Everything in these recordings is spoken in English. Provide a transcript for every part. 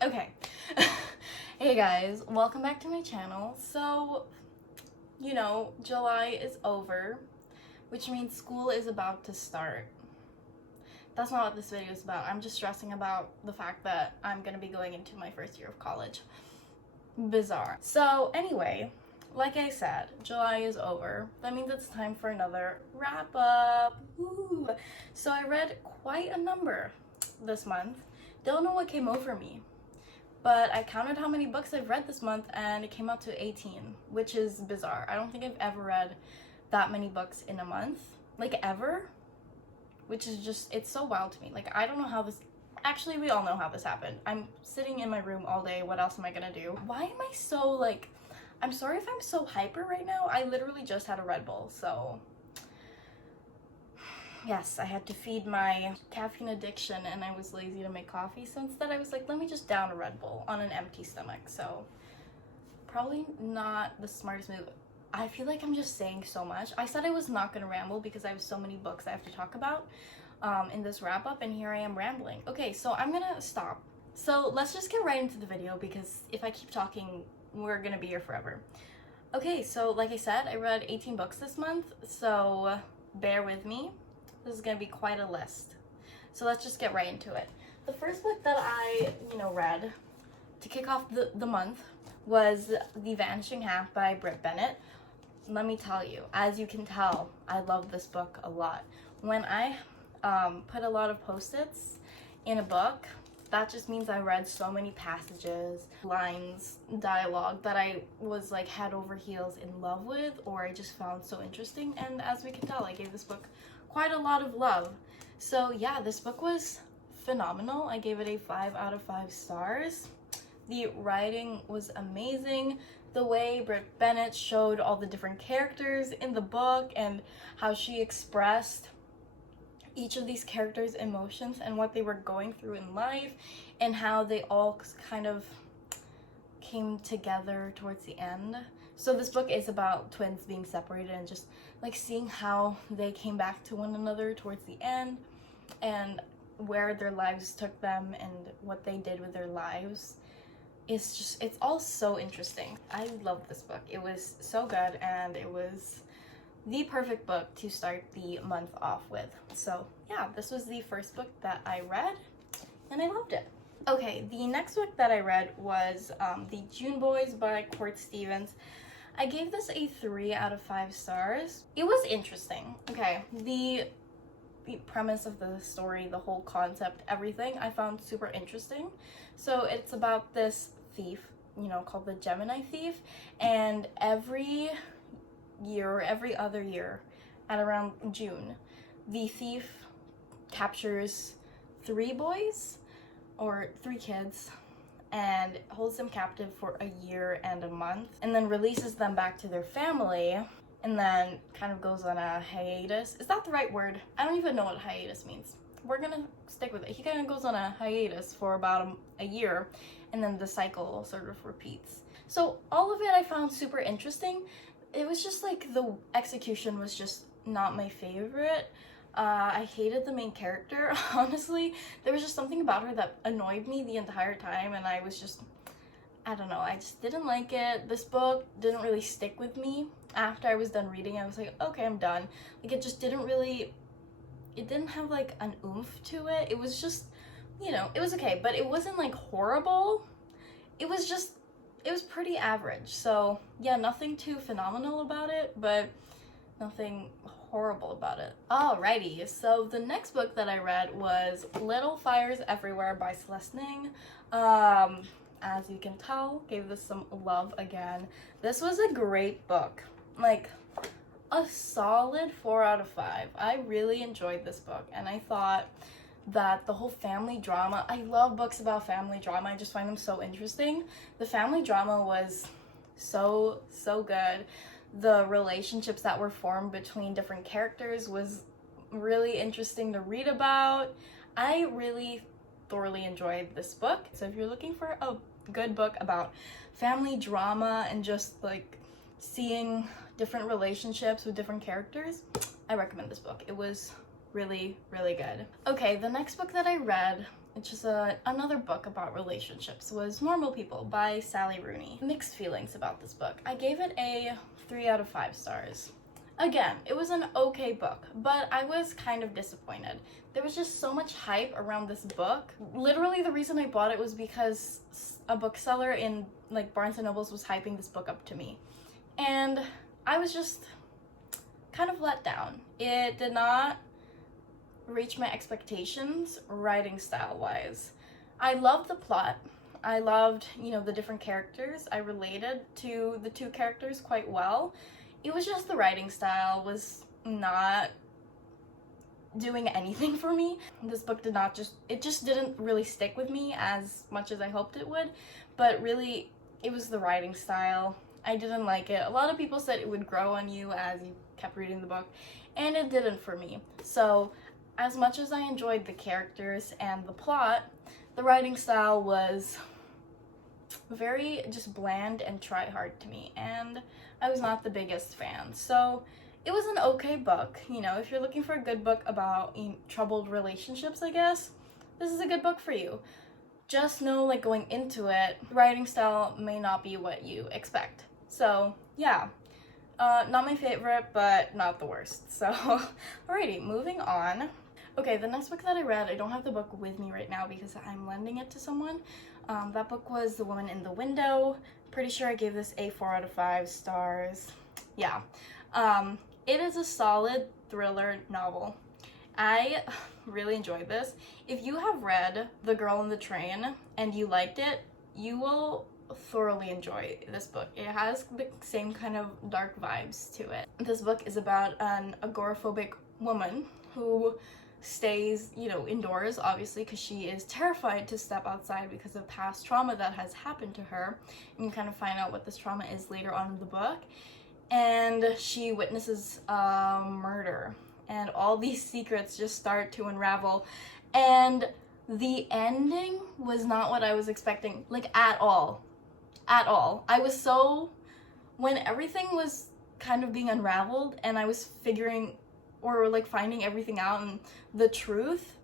Okay. Hey guys, welcome back to my channel. So, July is over, which means school is about to start. That's not what this video is about. I'm just stressing about the fact that I'm gonna be going into my first year of college. Bizarre. So, anyway, like I said, July is over. That means it's time for another wrap up. Woo! So, I read quite a number this month. Don't know what came over me. But I counted how many books I've read this month and it came out to 18, which is bizarre. I don't think I've ever read that many books in a month, like ever, which is just, it's so wild to me. Like, I don't know how this, actually we all know how this happened. I'm sitting in my room all day, what else am I gonna do? Why am I so like, I'm sorry if I'm so hyper right now. I literally just had a Red Bull, so yes, I had to feed my caffeine addiction and I was lazy to make coffee. So instead I was like, let me just down a Red Bull on an empty stomach. So probably not the smartest move. I feel like I'm just saying so much. I said I was not going to ramble because I have so many books I have to talk about in this wrap up, and here I am rambling. Okay, so I'm going to stop. So let's just get right into the video because if I keep talking, we're going to be here forever. Okay, so like I said, I read 18 books this month, so bear with me. This is gonna be quite a list. So let's just get right into it. The first book that I, read to kick off the month was The Vanishing Half by Brit Bennett. Let me tell you, as you can tell, I love this book a lot. When I put a lot of post-its in a book, that just means I read so many passages, lines, dialogue that I was like head over heels in love with, or I just found so interesting. And as we can tell, I gave this book quite a lot of love. So yeah, this book was phenomenal. I gave it a 5 out of 5 stars. The writing was amazing. The way Brit Bennett showed all the different characters in the book and how she expressed each of these characters' emotions and what they were going through in life, and how they all kind of came together towards the end. So this book is about twins being separated and just like seeing how they came back to one another towards the end and where their lives took them and what they did with their lives. It's all so interesting. I love this book. It was so good and it was the perfect book to start the month off with. So yeah, this was the first book that I read and I loved it. Okay, the next book that I read was The June Boys by Court Stevens. I gave this a 3 out of 5 stars. It was interesting. Okay, the premise of the story, the whole concept, everything I found super interesting. So it's about this thief, called the Gemini Thief, and every year or every other year at around June, the thief captures 3 boys or 3 kids and holds them captive for a year and a month and then releases them back to their family and then kind of goes on a hiatus. Is that the right word? I don't even know what hiatus means. We're gonna stick with it. He kind of goes on a hiatus for about a year and then the cycle sort of repeats. So all of it I found super interesting. It was just like the execution was just not my favorite. I hated the main character, honestly. There was just something about her that annoyed me the entire time, and I was just, I don't know, I just didn't like it. This book didn't really stick with me. After I was done reading, I was like, okay, I'm done. Like, it just didn't really, it didn't have like an oomph to it. It was just, it was okay, but it wasn't like horrible. It was just, it was pretty average. So yeah, nothing too phenomenal about it, but nothing horrible about it. Alrighty, so the next book that I read was Little Fires Everywhere by Celeste Ning. As you can tell, gave this some love again. This was a great book. Like, a solid 4 out of 5. I really enjoyed this book, and I thought that the whole family drama, I love books about family drama. I just find them so interesting. The family drama was so good. The relationships that were formed between different characters was really interesting to read about. I really thoroughly enjoyed this book. So if you're looking for a good book about family drama and just like seeing different relationships with different characters, I recommend this book. It was really good. Okay, the next book that I read which is another book about relationships, was Normal People by Sally Rooney. Mixed feelings about this book. I gave it a 3 out of 5 stars. Again, it was an okay book, but I was kind of disappointed. There was just so much hype around this book. Literally, the reason I bought it was because a bookseller in like Barnes & Nobles was hyping this book up to me. And I was just kind of let down. It did not reach my expectations writing style wise. I loved the plot. I loved, the different characters. I related to the 2 characters quite well. It was just the writing style was not doing anything for me. This book just didn't really stick with me as much as I hoped it would, but really it was the writing style. I didn't like it. A lot of people said it would grow on you as you kept reading the book, and it didn't for me. So as much as I enjoyed the characters and the plot, the writing style was very just bland and try hard to me, and I was not the biggest fan. So it was an okay book. If you're looking for a good book about troubled relationships, I guess, this is a good book for you. Just know, like, going into it, writing style may not be what you expect. So yeah, not my favorite, but not the worst. So alrighty, moving on. Okay, the next book that I read, I don't have the book with me right now because I'm lending it to someone. That book was The Woman in the Window. Pretty sure I gave this a 4 out of 5 stars. Yeah. It is a solid thriller novel. I really enjoyed this. If you have read The Girl in the Train and you liked it, you will thoroughly enjoy this book. It has the same kind of dark vibes to it. This book is about an agoraphobic woman who stays, indoors, obviously, because she is terrified to step outside because of past trauma that has happened to her. And you kind of find out what this trauma is later on in the book. And she witnesses a murder, and all these secrets just start to unravel. And the ending was not what I was expecting, like, at all. At all. When everything was kind of being unraveled and I was finding everything out and the truth,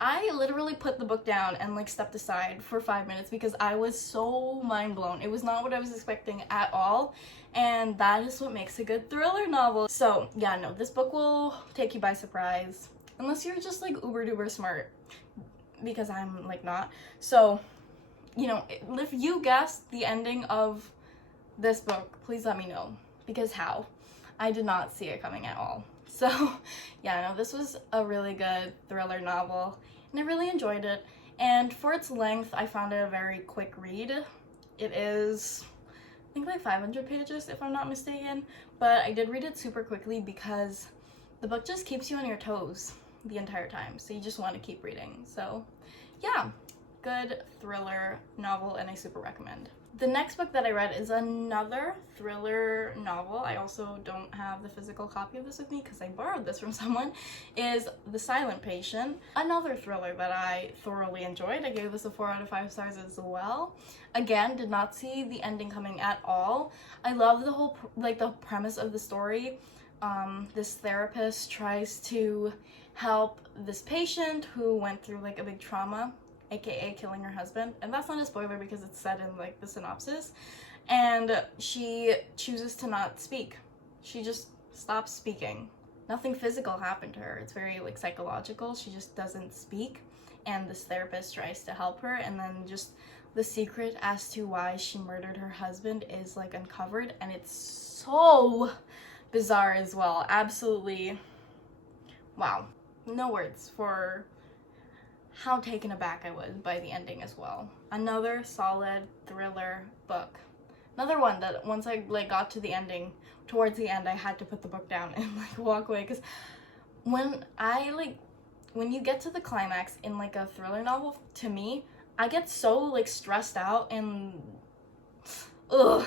I literally put the book down and stepped aside for 5 minutes because I was so mind blown. It was not what I was expecting at all, and that is what makes a good thriller novel. So yeah, no, this book will take you by surprise unless you're just uber duper smart, because I'm not. So if you guessed the ending of this book, please let me know, because how? I did not see it coming at all. So yeah, no, this was a really good thriller novel, and I really enjoyed it. And for its length, I found it a very quick read. It is, I think, 500 pages, if I'm not mistaken, but I did read it super quickly because the book just keeps you on your toes the entire time, so you just want to keep reading. So yeah, good thriller novel, and I super recommend. The next book that I read is another thriller novel. I also don't have the physical copy of this with me because I borrowed this from someone. Is The Silent Patient, another thriller that I thoroughly enjoyed. I gave this a 4 out of 5 stars as well. Again, did not see the ending coming at all. I love the whole the premise of the story. This therapist tries to help this patient who went through a big trauma, aka killing her husband, and that's not a spoiler because it's said in the synopsis, and she chooses to not speak. She just stops speaking. Nothing physical happened to her. It's very psychological. She just doesn't speak, and this therapist tries to help her, and then just the secret as to why she murdered her husband is uncovered, and it's so bizarre as well. Absolutely, wow, no words for how taken aback I was by the ending as well. Another solid thriller book. Another one that once I got to the ending, towards the end, I had to put the book down and walk away, because when you get to the climax in a thriller novel, to me, I get so stressed out and ugh,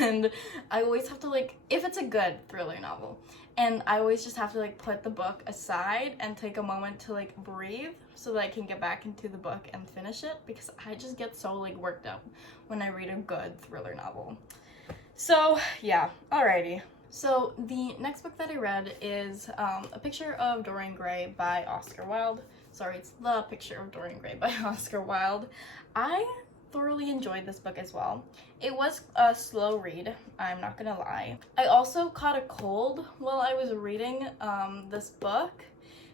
and I always have to if it's a good thriller novel, and I always just have to put the book aside and take a moment to breathe so that I can get back into the book and finish it, because I just get so worked up when I read a good thriller novel. So yeah, alrighty. So the next book that I read is A Picture of Dorian Gray by Oscar Wilde. Sorry, it's The Picture of Dorian Gray by Oscar Wilde. I thoroughly enjoyed this book as well. It was a slow read, I'm not gonna lie. I also caught a cold while I was reading this book.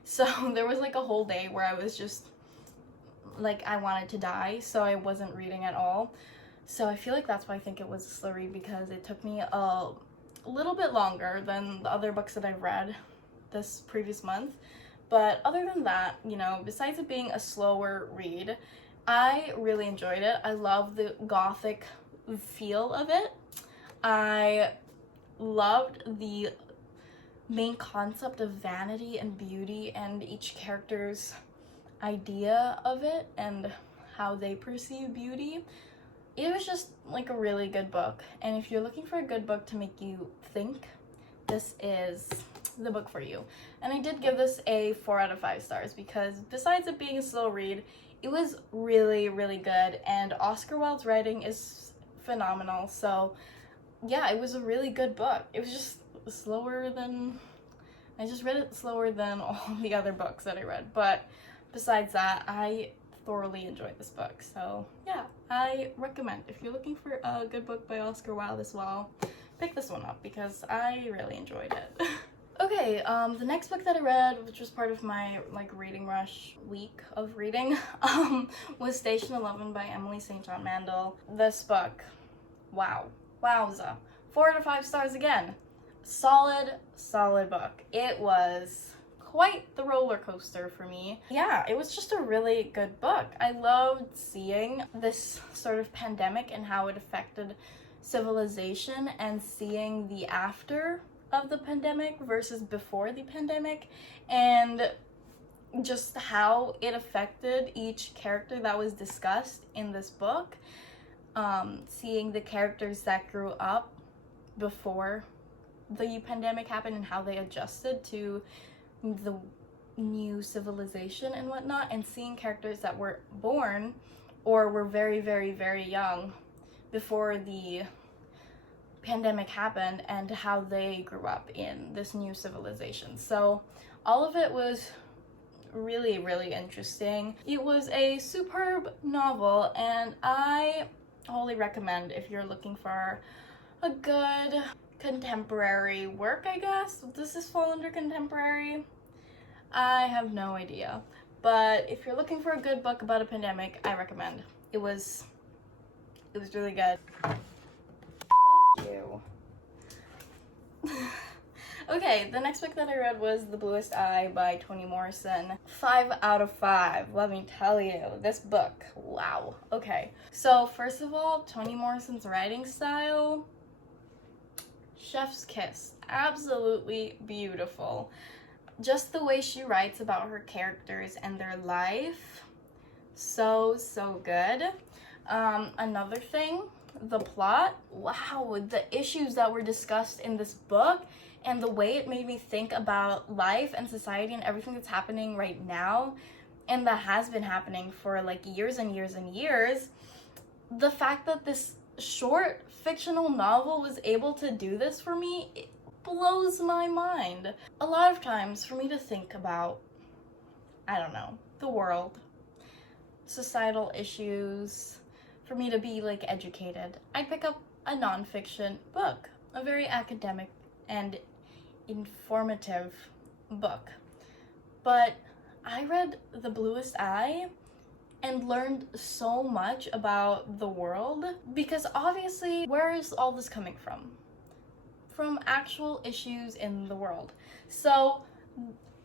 So there was like a whole day where I was just like, I wanted to die, so I wasn't reading at all. So I feel like that's why I think it was a slow read, because it took me a little bit longer than the other books that I've read this previous month. But other than that, you know, besides it being a slower read, I really enjoyed it. I love the gothic feel of it. I loved the main concept of vanity and beauty and each character's idea of it and how they perceive beauty. It was just like a really good book, and if you're looking for a good book to make you think, this is the book for you. And I did give this a 4 out of 5 stars because besides it being a slow read, it was really, really good, and Oscar Wilde's writing is phenomenal. So yeah, it was a really good book. It was just slower than, I just read it slower than all the other books that I read, but besides that, I thoroughly enjoyed this book. So yeah, I recommend, if you're looking for a good book by Oscar Wilde as well, pick this one up because I really enjoyed it. Okay, the next book that I read, which was part of my like reading rush week of reading, was Station 11 by Emily St. John Mandel. This book, wowza, 4 out of 5 stars again. Solid book. It was quite the roller coaster for me. Yeah, it was just a really good book. I loved seeing this sort of pandemic and how it affected civilization, and seeing the after of the pandemic versus before the pandemic, and just how it affected each character that was discussed in this book. Seeing the characters that grew up before the pandemic happened and how they adjusted to the new civilization and whatnot, and seeing characters that were born or were very, very, very young before the pandemic happened and how they grew up in this new civilization. So all of it was really, really interesting. It was a superb novel, and I wholly recommend if you're looking for a good contemporary work, I guess. Does this fall under contemporary? I have no idea. But if you're looking for a good book about a pandemic, I recommend. It was really good. You. Okay, the next book that I read was The Bluest Eye by Toni Morrison. 5 out of 5, let me tell you. This book, wow. Okay, so first of all, Toni Morrison's writing style, chef's kiss. Absolutely beautiful. Just the way she writes about her characters and their life, so good. Another thing, the plot, wow, the issues that were discussed in this book and the way it made me think about life and society and everything that's happening right now and that has been happening for like years and years and years. The fact that this short fictional novel was able to do this for me, it blows my mind. A lot of times for me to think about, I don't know, the world, societal issues, for me to be like educated, I'd pick up a nonfiction book, a very academic and informative book. But I read The Bluest Eye and learned so much about the world, because obviously, where is all this coming from? From actual issues in the world. So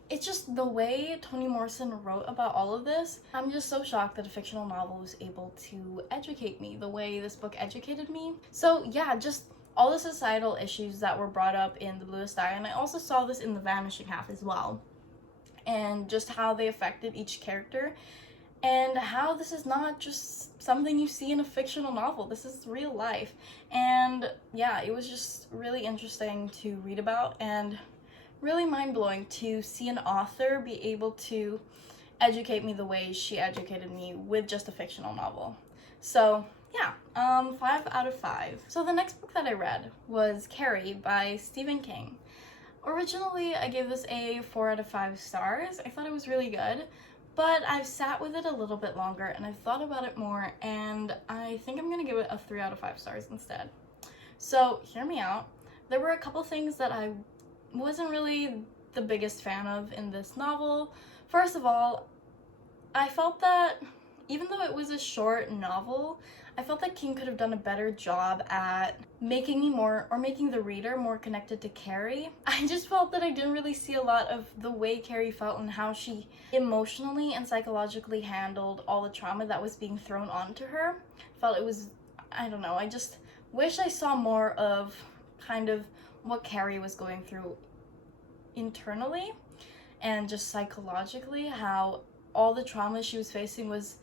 it's just the way Toni Morrison wrote about all of this. I'm just so shocked that a fictional novel was able to educate me the way this book educated me. So yeah, just all the societal issues that were brought up in The Bluest Eye, and I also saw this in The Vanishing Half as well, and just how they affected each character, and how this is not just something you see in a fictional novel. This is real life. And yeah, it was just really interesting to read about and really mind-blowing to see an author be able to educate me the way she educated me with just a fictional novel. So yeah, 5 out of 5. So the next book that I read was Carrie by Stephen King. Originally, I gave this a 4 out of 5 stars. I thought it was really good, but I've sat with it a little bit longer and I've thought about it more, and I think I'm gonna give it a 3 out of 5 stars instead. So hear me out. There were a couple things that I wasn't really the biggest fan of in this novel. First of all, I felt that even though it was a short novel, I felt that King could have done a better job at making the reader more connected to Carrie. I just felt that I didn't really see a lot of the way Carrie felt and how she emotionally and psychologically handled all the trauma that was being thrown onto her. I felt it was, I don't know, I just wish I saw more of kind of what Carrie was going through internally and just psychologically, how all the trauma she was facing was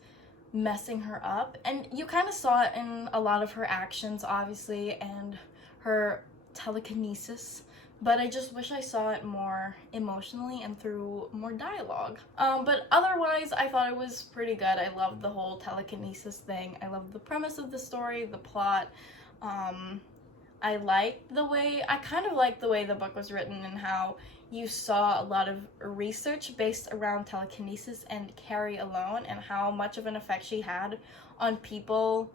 messing her up. And you kind of saw it in a lot of her actions, obviously, and her telekinesis, but I just wish I saw it more emotionally and through more dialogue. But otherwise, I thought it was pretty good. I loved the whole telekinesis thing. I loved the premise of the story, the plot. I kind of liked the way the book was written and how you saw a lot of research based around telekinesis and Carrie alone and how much of an effect she had on people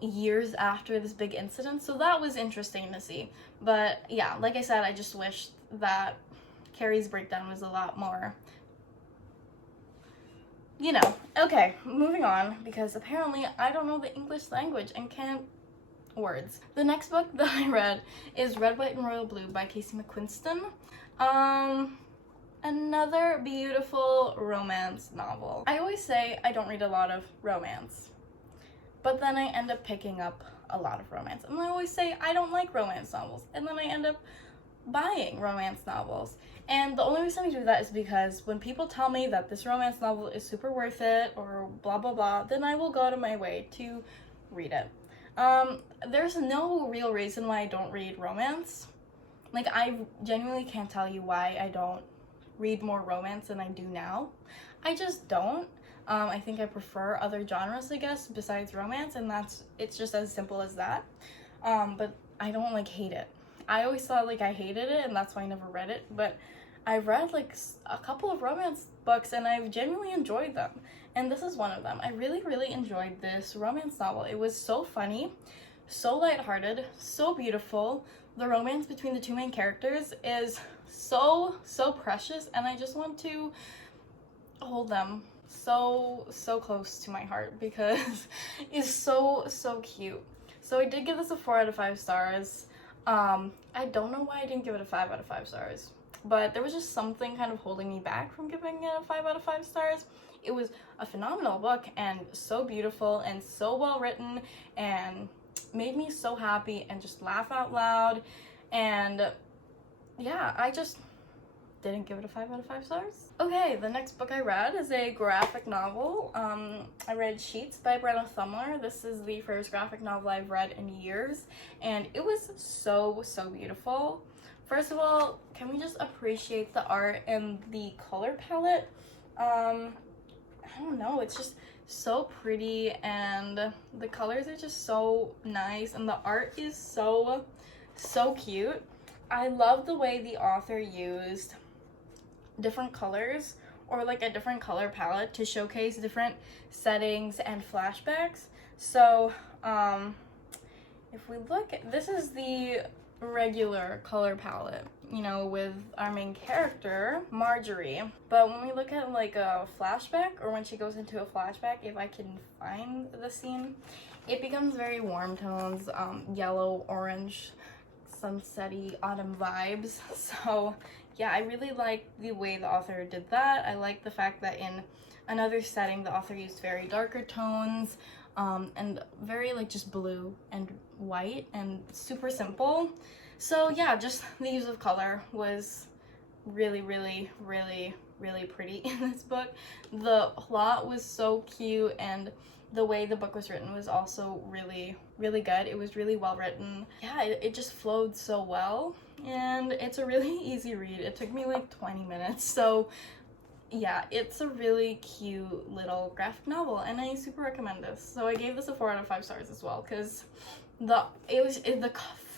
years after this big incident. So that was interesting to see. But yeah, like I said, I just wished that Carrie's breakdown was a lot more, Okay, moving on, because apparently I don't know the English language and can't words. The next book that I read is Red, White, and Royal Blue by Casey McQuiston. Another beautiful romance novel. I always say I don't read a lot of romance, but then I end up picking up a lot of romance. And I always say I don't like romance novels, and then I end up buying romance novels. And the only reason I do that is because when people tell me that this romance novel is super worth it or blah blah blah, then I will go out of my way to read it. There's no real reason why I don't read romance. Like, I genuinely can't tell you why I don't read more romance than I do now. I just don't. I think I prefer other genres, I guess, besides romance, and it's just as simple as that. But I don't, hate it. I always thought, I hated it, and that's why I never read it, but I've read, a couple of romance books, and I've genuinely enjoyed them. And this is one of them. I really, really enjoyed this romance novel. It was so funny, so lighthearted, so beautiful. The romance between the two main characters is so, so precious, and I just want to hold them so, so close to my heart because it's so, so cute. So I did give this a 4 out of 5 stars. I don't know why I didn't give it a 5 out of 5 stars, but there was just something kind of holding me back from giving it a 5 out of 5 stars. It was a phenomenal book and so beautiful and so well written and made me so happy and just laugh out loud. And yeah, I just didn't give it a 5 out of 5 stars. Okay, the next book I read is a graphic novel. I read Sheets by Brenna Thumler. This is the first graphic novel I've read in years, and it was so, so beautiful. First of all, can we just appreciate the art and the color palette? I don't know, it's just so pretty, and the colors are just so nice, and the art is so, so cute. I love the way the author used different colors or a different color palette to showcase different settings and flashbacks. So if we look at, this is the regular color palette, with our main character Marjorie, but when we look at a flashback, or when she goes into a flashback, if I can find the scene, it becomes very warm tones, yellow, orange, sunsetty, autumn vibes. So yeah, I really like the way the author did that. I like the fact that in another setting the author used very darker tones, and very just blue and white and super simple. So yeah, just the use of color was really, really, really, really pretty in this book. The plot was so cute, and the way the book was written was also really, really good. It was really well written. Yeah, it just flowed so well, and it's a really easy read. It took me 20 minutes, so yeah, it's a really cute little graphic novel, and I super recommend this. So I gave this a 4 out of 5 stars as well, because the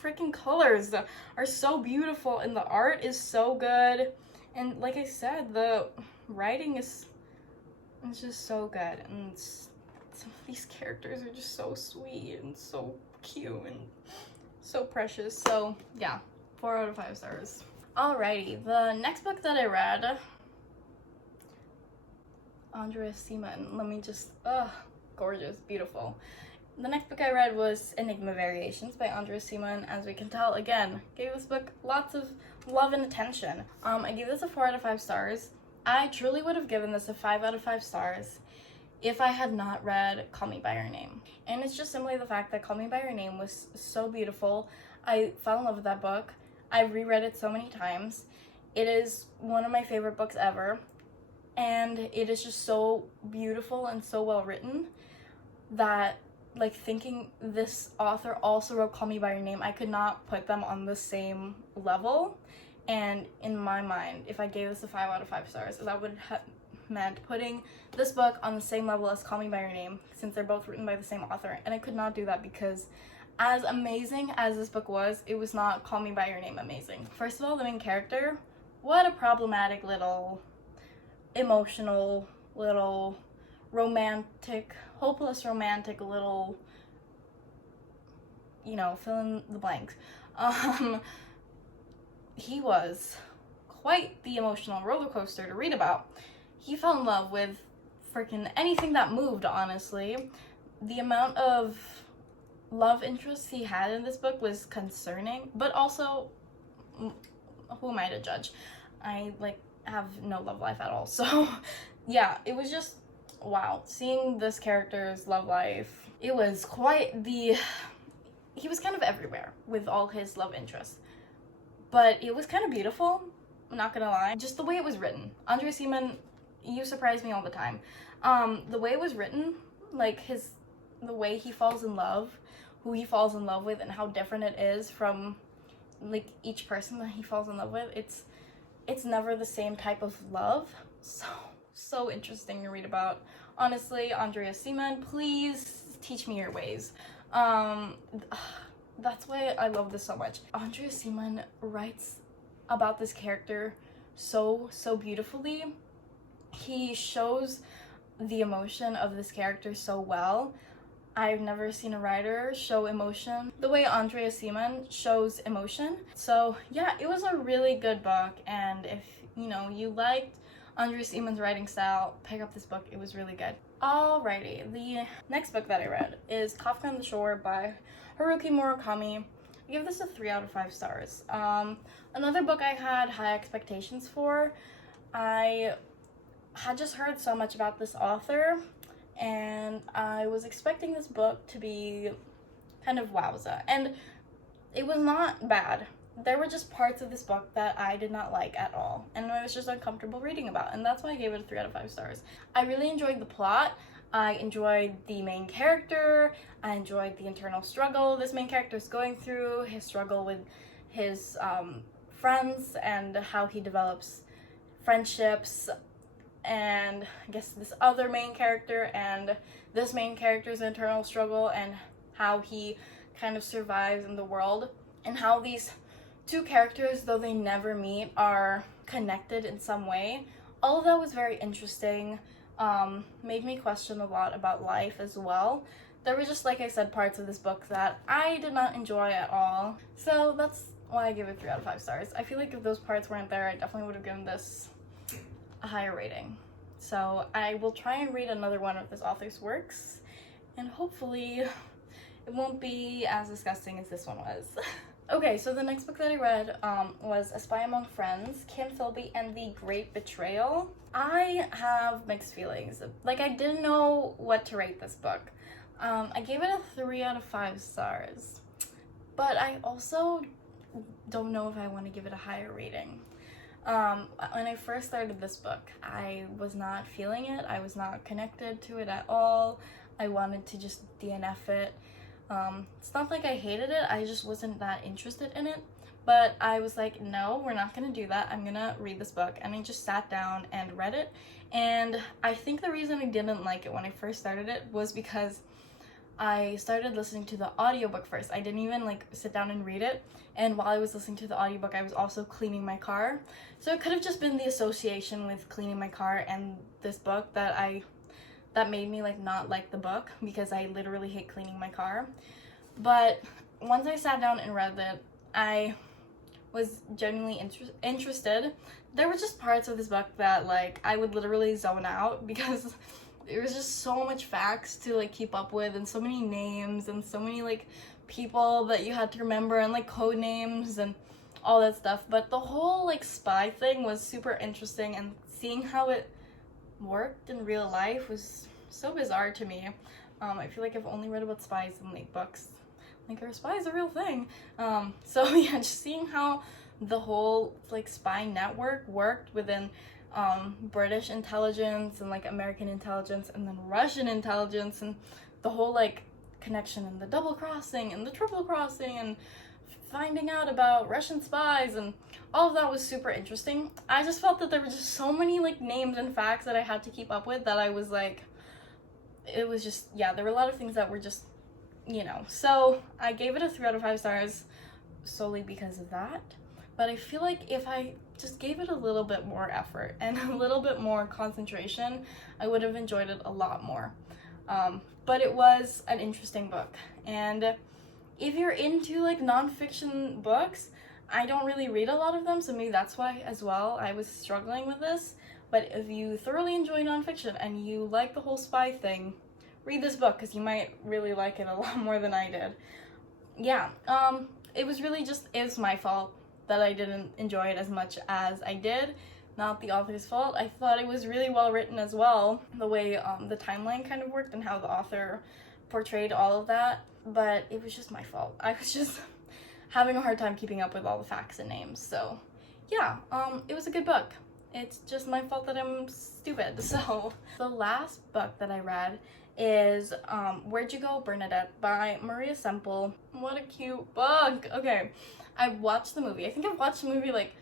freaking colors are so beautiful, and the art is so good, and like I said, the writing is just so good, and some of these characters are just so sweet and so cute and so precious. So yeah, 4 out of 5 stars. Alrighty, the next book that I read, Andrea Seaman. Let me just, gorgeous, beautiful. The next book I read was Enigma Variations by Andrea Seaman. As we can tell, again, gave this book lots of love and attention. I gave this a 4 out of 5 stars. I truly would have given this a 5 out of 5 stars if I had not read Call Me By Your Name. And it's just simply the fact that Call Me By Your Name was so beautiful. I fell in love with that book. I've reread it so many times. It is one of my favorite books ever. And it is just so beautiful and so well written that, like, thinking this author also wrote Call Me By Your Name, I could not put them on the same level. And in my mind, if I gave this a 5 out of 5 stars, that would have meant putting this book on the same level as Call Me By Your Name, since they're both written by the same author. And I could not do that because as amazing as this book was, it was not Call Me By Your Name amazing. First of all, the main character, what a problematic little emotional, little romantic, hopeless romantic little, you know, fill in the blanks. He was quite the emotional roller coaster to read about. He fell in love with freaking anything that moved, honestly. The amount of love interests he had in this book was concerning, but also, who am I to judge? I, like, have no love life at all. So yeah, it was just wow, seeing this character's love life. It was quite the, he was kind of everywhere with all his love interests, but it was kind of beautiful, I'm not gonna lie. Just the way it was written. Andrea Seaman, you surprise me all the time. The way it was written, like the way he falls in love, who he falls in love with, and how different it is from, like, each person that he falls in love with. It's never the same type of love. So interesting to read about. Honestly, Andrea Seaman, please teach me your ways. That's why I love this so much. Andrea Seaman writes about this character so beautifully. He shows the emotion of this character so well. I've never seen a writer show emotion the way Andrea Seaman shows emotion. So yeah, it was a really good book, and if you know you liked Andrea Seaman's writing style, pick up this book. It was really good. Alrighty, the next book that I read is Kafka on the Shore by Haruki Murakami. I give this a 3 out of 5 stars. Another book I had high expectations for. I had just heard so much about this author, and I was expecting this book to be kind of wowza, and it was not bad. There were just parts of this book that I did not like at all, and I was just uncomfortable reading about, and that's why I gave it a 3 out of 5 stars. I really enjoyed the plot. I enjoyed the main character. I enjoyed the internal struggle this main character is going through, his struggle with his friends, and how he develops friendships, and I guess this other main character and this main character's internal struggle, and how he kind of survives in the world, and how these two characters, though they never meet, are connected in some way. All of that was very interesting. Made me question a lot about life as well. There were just, like I said, parts of this book that I did not enjoy at all. So that's why I give it 3 out of 5 stars. I feel like if those parts weren't there, I definitely would have given this a higher rating. So I will try and read another one of this author's works, and hopefully it won't be as disgusting as this one was. Okay, so the next book that I read was A Spy Among Friends, Kim Philby and the Great Betrayal. I have mixed feelings. Like, I didn't know what to rate this book. I gave it a 3 out of 5 stars, but I also don't know if I want to give it a higher rating. When I first started this book, I was not feeling it. I was not connected to it at all. I wanted to just DNF it. It's not like I hated it, I just wasn't that interested in it. But I was like, no, we're not gonna do that. I'm gonna read this book. And I just sat down and read it. And I think the reason I didn't like it when I first started it was because I started listening to the audiobook first. I didn't even like sit down and read it. And while I was listening to the audiobook, I was also cleaning my car. So it could have just been the association with cleaning my car and this book that made me like not like the book, because I literally hate cleaning my car. But once I sat down and read it, I was genuinely interested. There were just parts of this book that like I would literally zone out because there was just so much facts to like keep up with, and so many names, and so many like people that you had to remember, and like code names and all that stuff. But the whole like spy thing was super interesting, and seeing how it worked in real life was so bizarre to me. I feel like I've only read about spies in like books. Like, are spies a real thing? So yeah, just seeing how the whole like spy network worked within British intelligence and like American intelligence and then Russian intelligence, and the whole like connection and the double crossing and the triple crossing and finding out about Russian spies, and all of that was super interesting. I just felt that there were just so many like names and facts that I had to keep up with that I was like, it was just, yeah, there were a lot of things that were just, so I gave it a 3 out of 5 stars solely because of that. But I feel like if I just gave it a little bit more effort and a little bit more concentration, I would have enjoyed it a lot more. But it was an interesting book. And if you're into like nonfiction books, I don't really read a lot of them, so maybe that's why as well I was struggling with this. But if you thoroughly enjoy nonfiction and you like the whole spy thing, read this book, because you might really like it a lot more than I did. Yeah, it was really just, it was my fault that I didn't enjoy it as much as I did. Not the author's fault. I thought it was really well written as well, the way the timeline kind of worked and how the author portrayed all of that. But it was just my fault. I was just having a hard time keeping up with all the facts and names. So yeah, it was a good book. It's just my fault that I'm stupid. So the last book that I read is Where'd You Go, Bernadette by Maria Semple. What a cute book. Okay, I watched the movie. I think I've watched the movie like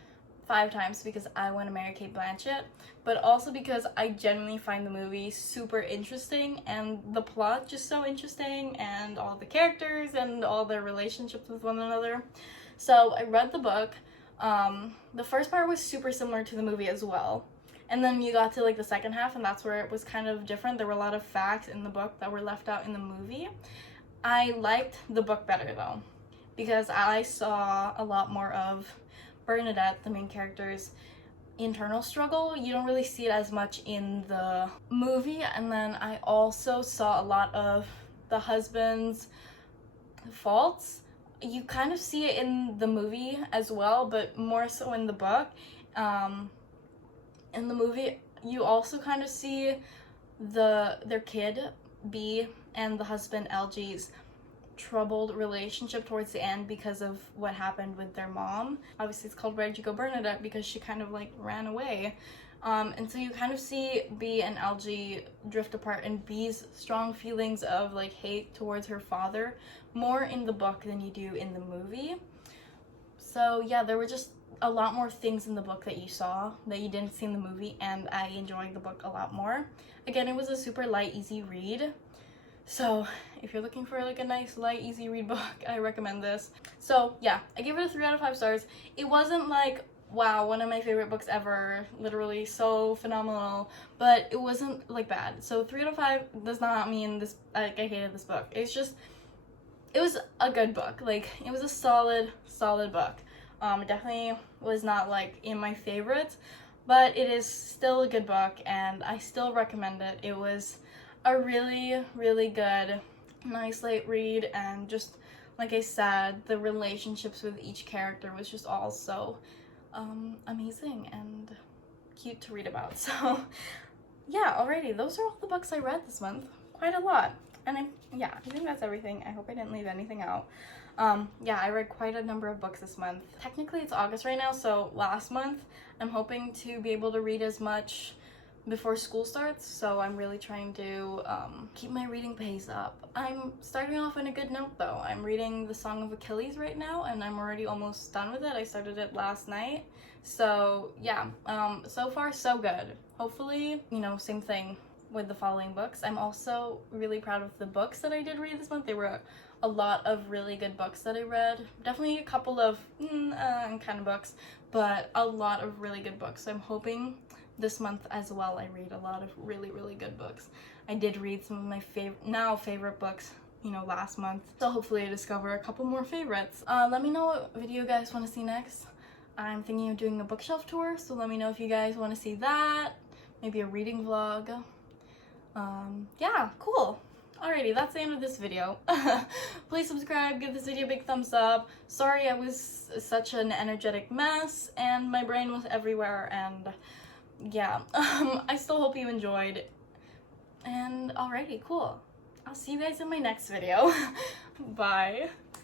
5 times because I want to marry Cate Blanchett, but also because I genuinely find the movie super interesting and the plot just so interesting, and all the characters and all their relationships with one another. So I read the book. The first part was super similar to the movie as well. And then you got to like the second half, and that's where it was kind of different. There were a lot of facts in the book that were left out in the movie. I liked the book better though, because I saw a lot more of Bernadette, the main character's internal struggle. You don't really see it as much in the movie. And then I also saw a lot of the husband's faults. You kind of see it in the movie as well, but more so in the book. In the movie, you also kind of see their kid, B, and the husband, LG's troubled relationship towards the end because of what happened with their mom. Obviously, it's called Where'd You Go, Bernadette, because she kind of like ran away. And so you kind of see B and LG drift apart, and B's strong feelings of like hate towards her father more in the book than you do in the movie. So yeah, there were just a lot more things in the book that you saw that you didn't see in the movie, and I enjoyed the book a lot more. Again, it was a super light, easy read. So if you're looking for like a nice, light, easy read book, I recommend this. So yeah, I gave it a 3 out of 5 stars. It wasn't like, wow, one of my favorite books ever, literally so phenomenal, but it wasn't like bad. So 3 out of 5 does not mean this, like, I hated this book. It's just, it was a good book. Like, it was a solid book. It definitely was not like in my favorites, but it is still a good book, and I still recommend it. It was a really, really good, nice light read, and just like I said, the relationships with each character was just all so amazing and cute to read about. So yeah, alrighty, those are all the books I read this month. Quite a lot. And I think that's everything. I hope I didn't leave anything out. Yeah, I read quite a number of books this month. Technically it's August right now, so last month I'm hoping to be able to read as much before school starts, so I'm really trying to keep my reading pace up. I'm starting off in a good note though. I'm reading The Song of Achilles right now, and I'm already almost done with it. I started it last night. So yeah, so far so good. Hopefully, you know, same thing with the following books. I'm also really proud of the books that I did read this month. There were a lot of really good books that I read. Definitely a couple of kind of books, but a lot of really good books. So I'm hoping this month as well I read a lot of really, really good books. I did read some of my favorite books, you know, last month. So hopefully I discover a couple more favorites. Let me know what video you guys want to see next. I'm thinking of doing a bookshelf tour, so let me know if you guys want to see that. Maybe a reading vlog. Yeah, cool. Alrighty, that's the end of this video. Please subscribe, give this video a big thumbs up. Sorry I was such an energetic mess and my brain was everywhere, and yeah, I still hope you enjoyed. And alrighty, cool. I'll see you guys in my next video. Bye.